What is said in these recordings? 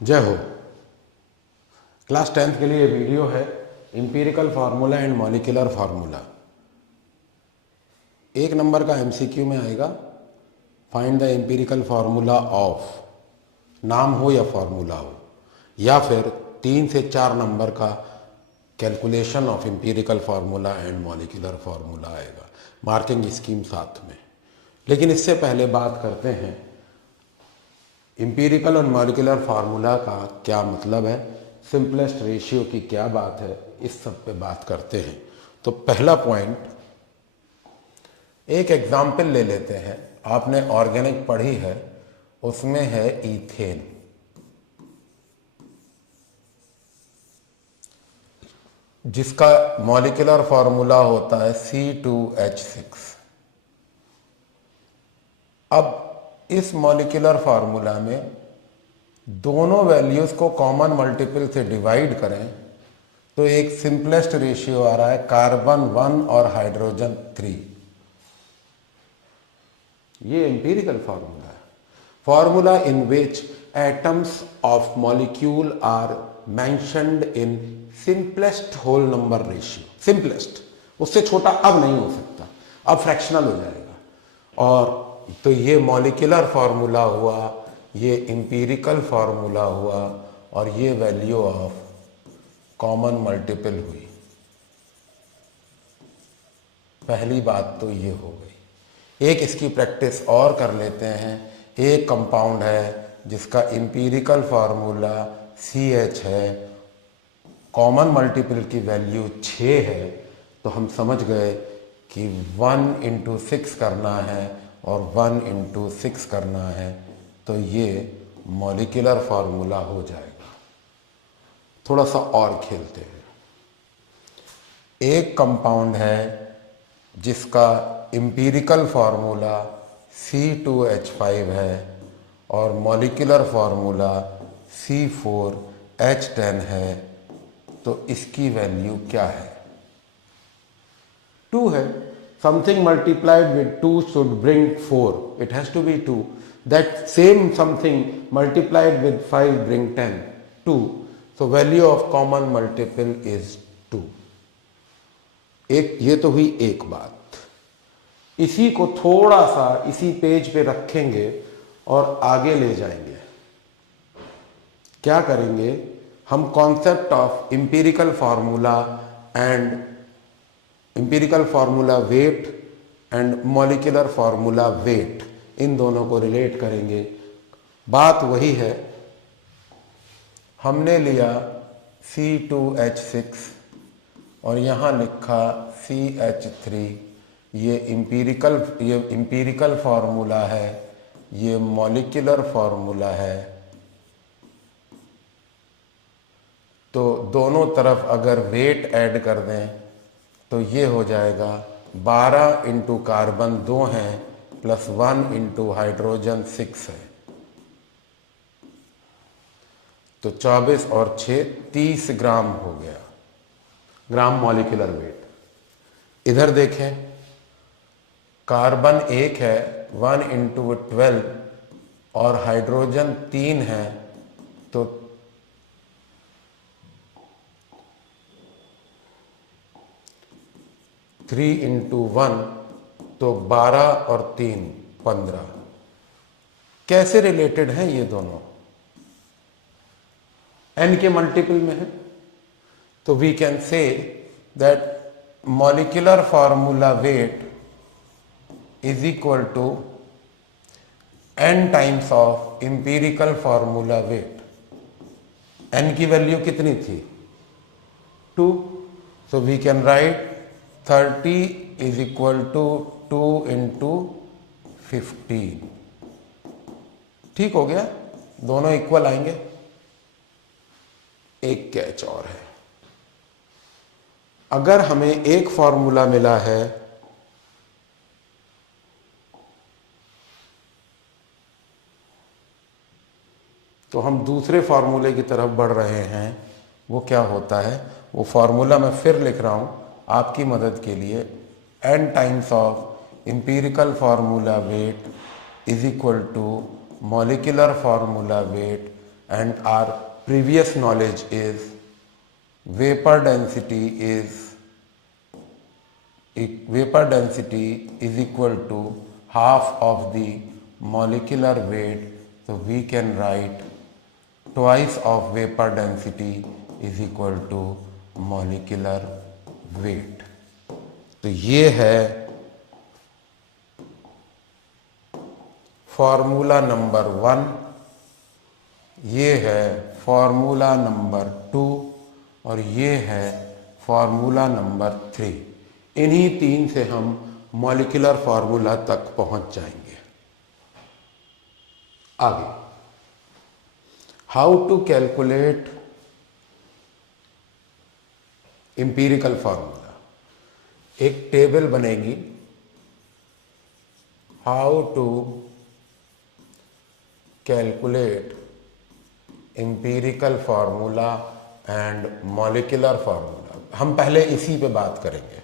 जय हो। Class 10th के लिए ये वीडियो है empirical formula and molecular formula. एक नंबर का एमसीक्यू में आएगा, find the empirical formula of, नाम हो या फार्मूला हो, या फिर 3 से 4 नंबर का calculation of empirical formula and molecular formula आएगा, मार्किंग स्कीम साथ में। लेकिन इससे पहले बात करते हैं एम्पिरिकल और मॉलिक्यूलर फार्मूला का क्या मतलब है, सिंपलेस्ट रेशियो की क्या बात है, इस सब पे बात करते हैं। तो पहला पॉइंट, एक एग्जाम्पल ले लेते हैं। आपने ऑर्गेनिक पढ़ी है, उसमें है ईथेन। जिसका मॉलिक्यूलर फार्मूला होता है C2H6। अब इस मॉलिक्यूलर फार्मूला में दोनों वैल्यूज को कॉमन मल्टीपल से डिवाइड करें तो एक सिंपलेस्ट रेशियो आ रहा है कार्बन 1 और हाइड्रोजन 3। ये एम्पिरिकल फार्मूला है, formula in which atoms of molecule are mentioned in simplest whole number ratio. Simplest, उससे छोटा अब नहीं हो सकता, अब फ्रैक्शनल हो जाएगा। और तो ये मॉलिक्यूलर फार्मूला हुआ, ये एम्पिरिकल फार्मूला हुआ, और ये वैल्यू ऑफ कॉमन मल्टीपल हुई। पहली बात तो ये हो गई। एक इसकी प्रैक्टिस और कर लेते हैं। एक कंपाउंड है जिसका एम्पिरिकल फार्मूला CH है, कॉमन मल्टीपल की वैल्यू 6 है, तो हम समझ गए कि 1 × 6 करना है और 1 × 6 करना है, तो ये मॉलिक्यूलर फार्मूला हो जाएगा। थोड़ा सा और खेलते हैं। एक कंपाउंड है जिसका एम्पिरिकल फार्मूला C2H5 है और मॉलिक्यूलर फार्मूला C4H10 है, तो इसकी वैल्यू क्या है? 2 है। Something multiplied with 2 should bring 4. It has to be 2. That same something multiplied with 5 bring 10. 2. So value of common multiple is 2. ये तो हुई एक बात। इसी को थोड़ा सा इसी पेज पे रखेंगे और आगे ले जाएंगे। क्या करेंगे हम? Concept of empirical formula and empirical formula weight and molecular formula weight, इन दोनों को रिलेट करेंगे। बात वही है, हमने लिया C2H6 और यहाँ लिखा CH3। ये एम्पिरिकल फार्मूला है, ये मॉलिक्यूलर फार्मूला है। तो दोनों तरफ अगर वेट ऐड कर दें तो ये हो जाएगा 12 × कार्बन 2 है प्लस 1 × हाइड्रोजन 6 है, तो 24 और 6 30 ग्राम हो गया, ग्राम मॉलिक्यूलर वेट। इधर देखें, कार्बन 1 है 1 × 12 और हाइड्रोजन 3 है, तो 3 × 1, तो 12 और 3 15। कैसे रिलेटेड हैं ये दोनों? n के मल्टीपल में है, तो we can say that molecular formula weight is equal to n times of empirical formula weight. n की वैल्यू कितनी थी? 2। So we can write 30 is equal to 2 × 15। ठीक हो गया, दोनों इक्वल आएंगे। एक कैच और है, अगर हमें एक फॉर्मूला मिला है तो हम दूसरे फार्मूले की तरफ बढ़ रहे हैं। वो क्या होता है? वो फार्मूला मैं फिर लिख रहा हूं आपकी मदद के लिए। n times of empirical formula weight is equal to molecular formula weight and our previous knowledge is vapor density is equal to half of the molecular weight, so we can write twice of vapor density is equal to molecular weight. तो ये है formula number 1, ये है formula number 2 और ये है formula number 3। इन्हीं 3 से हम मॉलिक्यूलर फॉर्मूला तक पहुंच जाएंगे। आगे, how to calculate empirical formula. एक टेबल बनेगी, how to calculate empirical formula and molecular formula. हम पहले इसी पे बात करेंगे।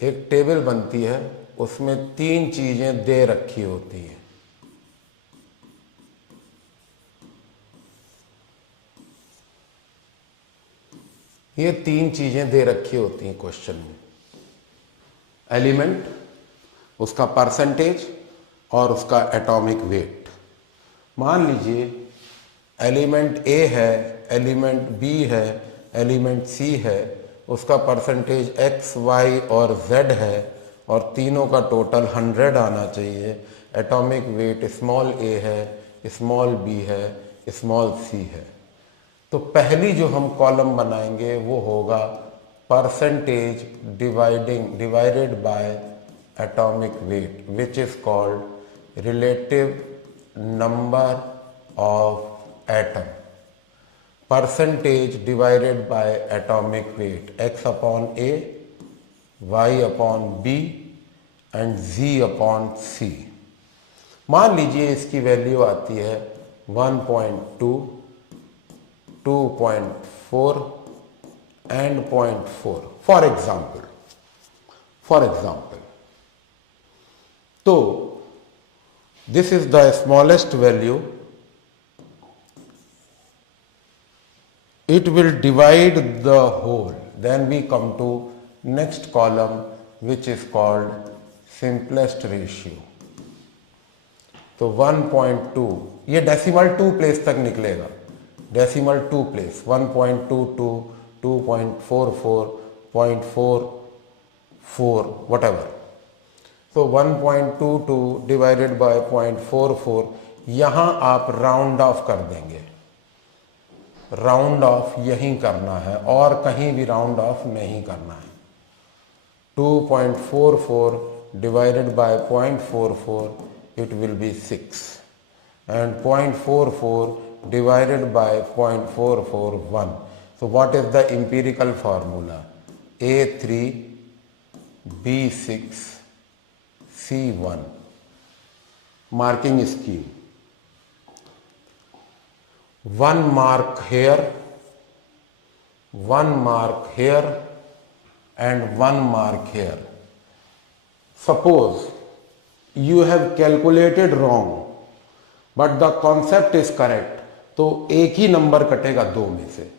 एक टेबल बनती है, उसमें 3 चीजें दे रखी होती हैं। ये 3 चीजें दे रखी होती हैं क्वेश्चन में। एलिमेंट, उसका परसेंटेज और उसका एटॉमिक वेट। मान लीजिए एलिमेंट ए है, एलिमेंट बी है, एलिमेंट सी है, उसका परसेंटेज एक्स, वाई और जेड है और तीनों का टोटल 100 आना चाहिए। एटॉमिक वेट स्मॉल ए है, स्मॉल बी है, स्मॉल सी है। तो पहली जो हम कॉलम बनाएंगे वो होगा percentage divided by atomic weight, which is called relative number of atom. Percentage divided by atomic weight, x upon a, y upon b and z upon c. मान लीजिए इसकी वैल्यू आती है 1.2, 2.4 and 0.4 फॉर एग्जाम्पल। तो this is the smallest value. It will divide the whole. Then we come to next column, which is called simplest ratio. तो 1.2 ये decimal 2 place तक निकलेगा। Decimal 2 place 1.22, 2.44, 0.44, whatever. तो 1.22 डिवाइडेड बाय 0.44, यहां आप round of कर देंगे। राउंड ऑफ यहीं करना है और कहीं भी राउंड ऑफ नहीं करना है। 2.44 divided by 0.44, it will be 6, and 0.44 divided by 0.44, 1. So what is the empirical formula? A3, B6, C1. Marking scheme. 1 mark here, 1 mark here and 1 mark here. Suppose you have calculated wrong but the concept is correct, तो एक ही number कटेगा 2 में से।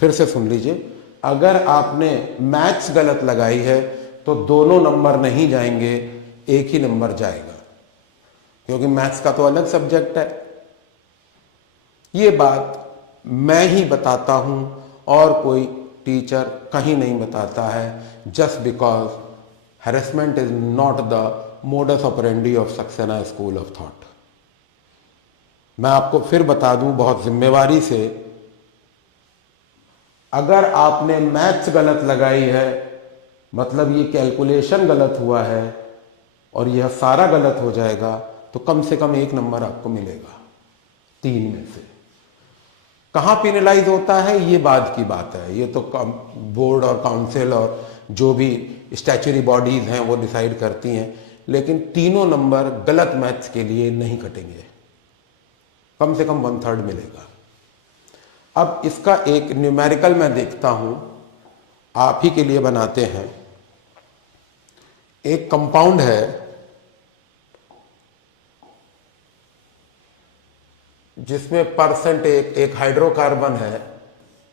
फिर से सुन लीजिए, अगर आपने मैथ्स गलत लगाई है तो दोनों नंबर नहीं जाएंगे, एक ही नंबर जाएगा, क्योंकि मैथ्स का तो अलग सब्जेक्ट है। ये बात मैं ही बताता हूं और कोई टीचर कहीं नहीं बताता है, just because harassment is not the modus operandi of Saxena school of thought. मैं आपको फिर बता दूं बहुत जिम्मेवारी से, अगर आपने मैथ्स गलत लगाई है मतलब ये कैलकुलेशन गलत हुआ है और यह सारा गलत हो जाएगा, तो कम से कम एक नंबर आपको मिलेगा 3 में से। कहां पेनलाइज होता है ये बाद की बात है, ये तो बोर्ड और काउंसिल और जो भी स्टैच्यूटरी बॉडीज हैं वो डिसाइड करती हैं, लेकिन तीनों नंबर गलत मैथ्स के लिए नहीं कटेंगे, कम से कम 1/3 मिलेगा। अब इसका एक न्यूमेरिकल मैं देखता हूं, आप ही के लिए बनाते हैं। एक कंपाउंड है जिसमें परसेंटेज, एक हाइड्रोकार्बन है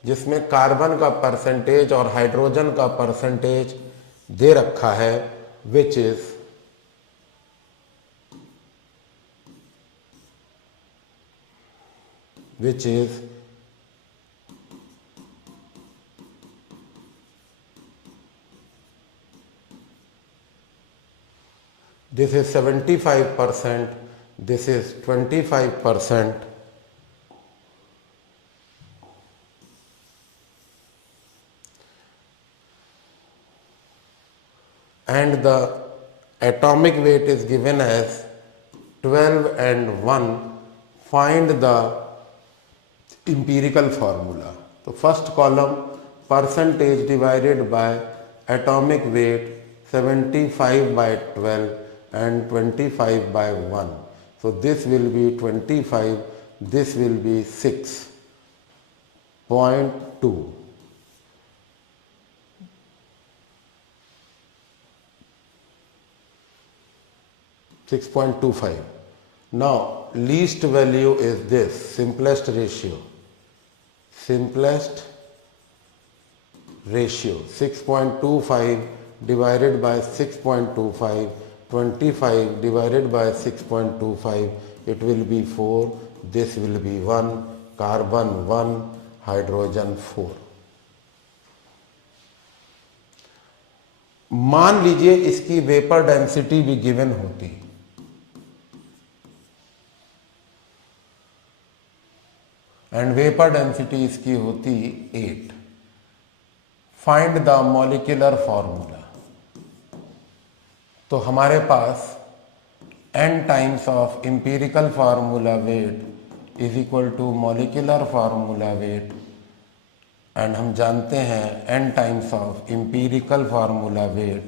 जिसमें कार्बन का परसेंटेज और हाइड्रोजन का परसेंटेज दे रखा है, which is this is 75%, this is 25%, and the atomic weight is given as 12 and 1. Find the empirical formula. So first column, percentage divided by atomic weight, 75 by 12 and 25 by 1. So this will be 25, this will be 6.2. .25. Now least value is this, simplest ratio. 6.25 divided by 6.25, 25 divided by 6.25, it will be 4, this will be 1, carbon 1, hydrogen 4. मान लीजिए इसकी vapour density भी given होती, and vapour density इसकी होती 8. Find the molecular formula. तो हमारे पास n times of empirical formula weight is equal to molecular formula weight, and हम जानते हैं n times of empirical formula weight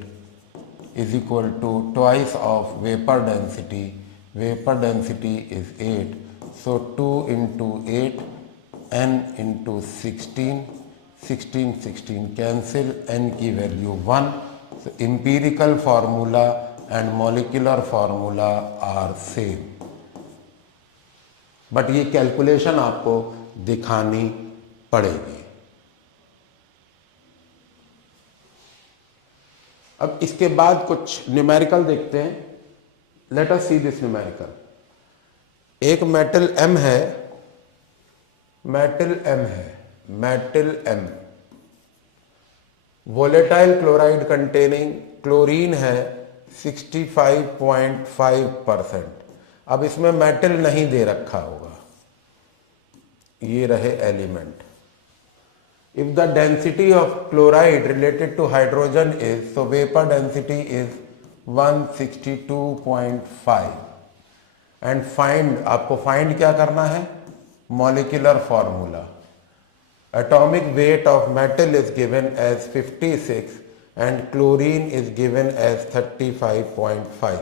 is equal to twice of vapour density. Vapour density is 8, so 2 into 8, n into 16, 16 cancel, n की value 1. So empirical formula and molecular formula are same, but ये calculation आपको दिखानी पड़ेगी. अब इसके बाद कुछ numerical देखते हैं. Let us see this numerical. एक मेटल M है, metal M, volatile chloride containing chlorine है 65.5%. अब इसमें मेटल नहीं दे रखा होगा, ये रहे element. If the density of chloride related to hydrogen is, so vapour density is 162.5. And find, आपको फाइंड क्या करना है, molecular formula. Atomic weight of metal is given as 56 and chlorine is given as 35.5.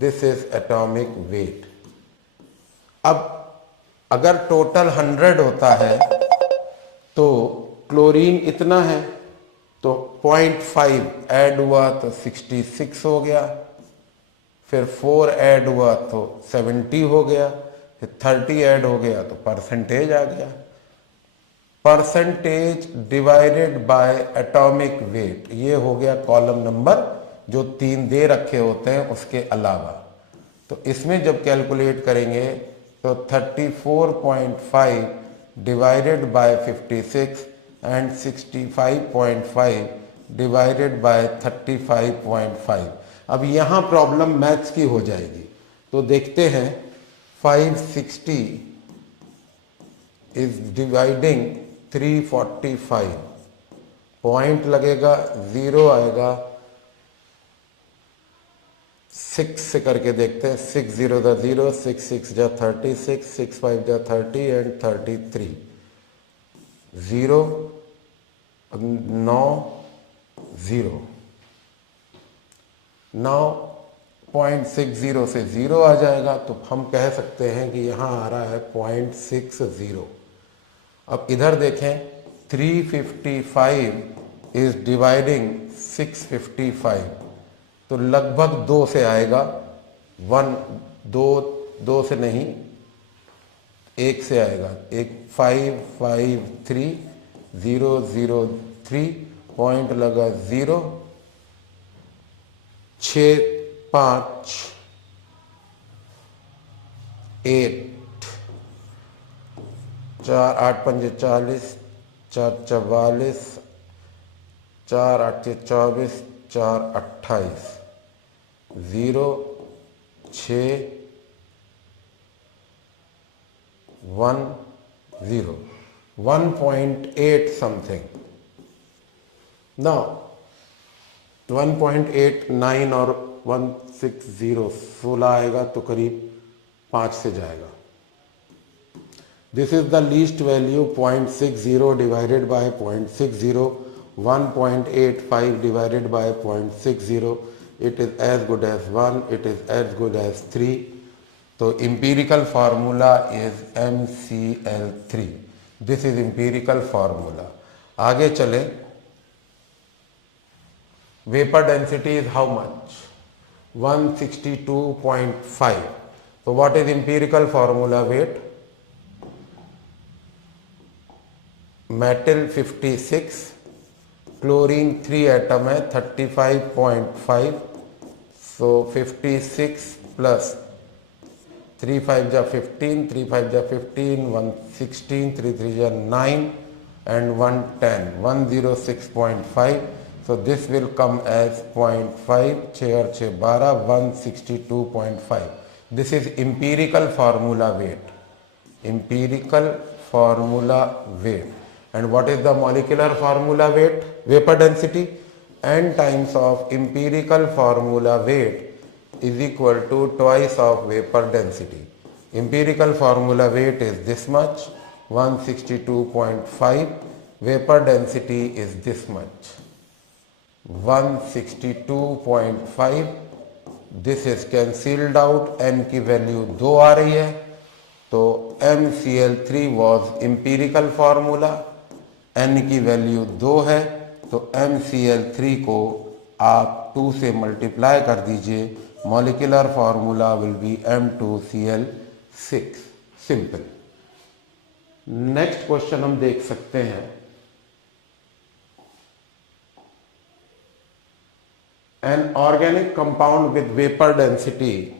This is atomic weight. अब अगर total 100 होता है तो chlorine इतना है, तो 0.5 ऐड हुआ तो 66 हो गया, फिर 4 ऐड हुआ तो 70 हो गया, फिर 30 ऐड हो गया तो परसेंटेज आ गया. Percentage divided by atomic wait, ये हो गया कॉलम नंबर जो 3 दे रखे होते हैं उसके अलावा. तो इसमें जब कैलकुलेट करेंगे तो 34.5 divided by 56 and 65.5 divided by 35.5. अब यहाँ प्रॉब्लम मैथ्स की हो जाएगी, तो देखते हैं. 560 इज डिवाइडिंग 345, पॉइंट लगेगा, 0 आएगा. 6 से करके देखते हैं. 6 0 दा 0, 6 6 जा 36, 6 5 जा 30 एंड 33. 0 9 0. 0.60 से 0 आ जाएगा, तो हम कह सकते हैं कि यहाँ आ रहा है 0.60. अब इधर देखें, 355 इज डिवाइडिंग 655, तो लगभग 2 से आएगा. 1 2 2 से नहीं, एक से आएगा, एक 553003 पॉइंट लगा 0, 6 5 8, 4 8 5 40, 4 44, 4 8 24, 4 28, 0 6 1 0, 1.8 something. Now 1.89 और 160, 16 आएगा तो करीब 5 से जाएगा. This is the least value. 0.60 divided by 0.60, 1.85 divided by 0.60. It is as good as 1, it is as good as 3. तो empirical formula is MCl3. This is empirical formula. आगे चले. Vapor density is how much? 162.5. So what is empirical formula weight? Metal 56, chlorine 3 atom है 35.5. So 56 plus 3 5 जा 15, 3 5 जा 15, 116, 3 3 जा 9 and 110, 106.5. So this will come as 0.5, 6 और 6 12, 162.5. This is empirical formula weight. Empirical formula weight. And what is the molecular formula weight? Vapor density. N times of empirical formula weight is equal to twice of vapor density. Empirical formula weight is this much, 162.5. Vapor density is this much, 162.5. This is cancelled out. N की value 2 आ रही है, तो MCl3 was empirical formula. N की value 2 है, तो MCl3 को आप 2 से मल्टीप्लाई कर दीजिए. Molecular formula will be M2Cl6. Simple. Next question हम देख सकते हैं. An organic compound with vapour density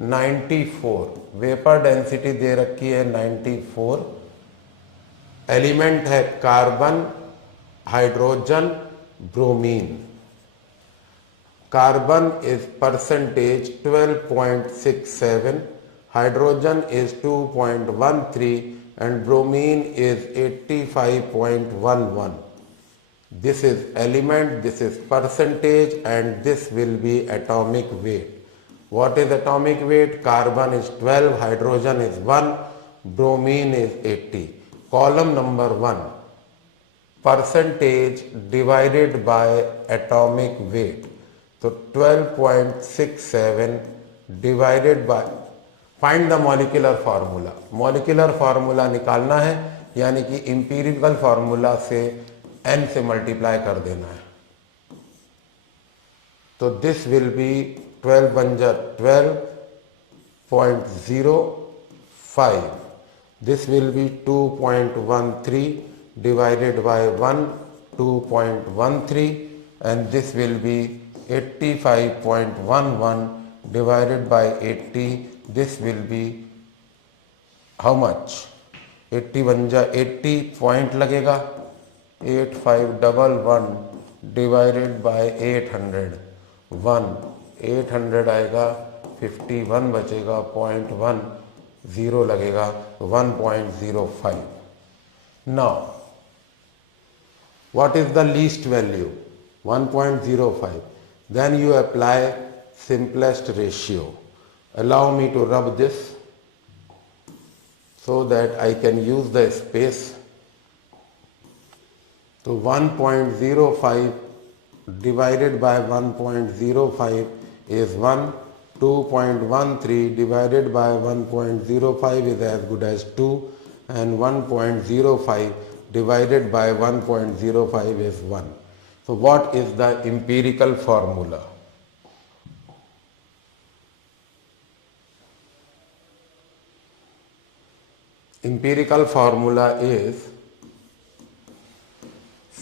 94. Vapour density दे रखी है 94. एलिमेंट है carbon, hydrogen, bromine. Carbon is percentage 12.67, hydrogen is 2.13 and bromine is 85.11. This is element, this is percentage and this will be atomic weight. What is atomic weight? Carbon is 12, hydrogen is 1, bromine is 80. Column number 1, percentage divided by atomic weight. तो 12.67 divided by, find the molecular formula. Molecular formula निकालना है, यानी कि empirical formula से n से multiply कर देना है. तो दिस विल बी 12 बन जा 12.05. This will be 2.13 divided by 1, 2.13 and this will be 85.11 divided by 80. This will be how much? 80 बन जा 80 पॉइंट लगेगा. 8511 divided by 800, 800 आएगा, 51 बचेगा, 0.10 लगेगा, 1.05. Now what is the least value? 1.05. Then you apply simplest ratio. Allow me to rub this so that I can use the space. So 1.05 divided by 1.05 is 1. 2.13 divided by 1.05 is as good as 2. And 1.05 divided by 1.05 is 1. So what is the empirical formula? empirical formula is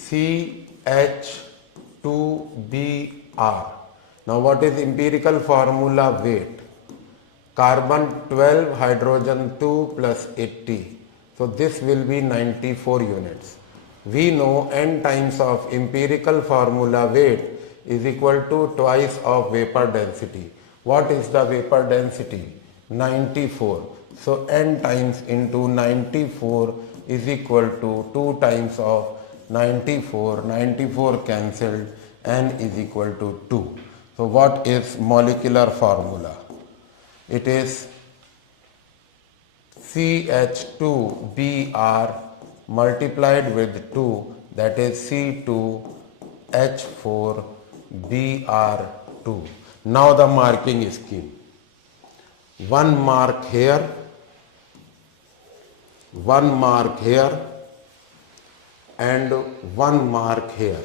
CH2Br. Now what is empirical formula weight? Carbon 12, hydrogen 2 plus 80. So this will be 94 units. We know n times of empirical formula weight is equal to twice of vapor density. What is the vapor density? 94. So n times into 94 is equal to 2 times of 94. 94 cancelled, n is equal to 2. So what is molecular formula? It is CH2Br multiplied with 2, that is C2H4Br2. Now the marking scheme. 1 mark here, 1 mark here, and 1 mark here.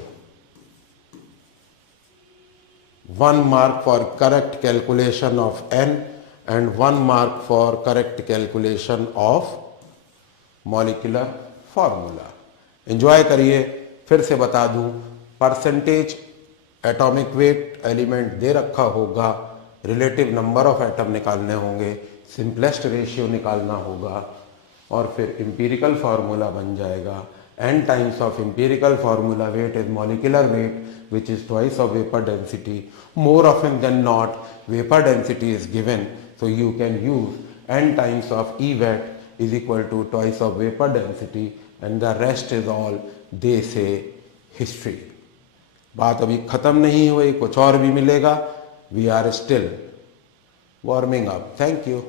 1 mark for correct calculation of n and 1 mark for correct calculation of molecular formula. Enjoy करिए. फिर से बता दूं, percentage atomic weight element दे रखा होगा, relative number of atom निकालने होंगे, simplest ratio निकालना होगा और फिर इंपीरिकल फार्मूला बन जाएगा. n times of empirical formula weight is molecular weight, which is twice of vapor density. More often than not, vapor density is given, so you can use n times of EVAT is equal to twice of vapor density, and the rest is all they say history. बात अभी खत्म नहीं हुई, कुछ और भी मिलेगा. We are still warming up. Thank you.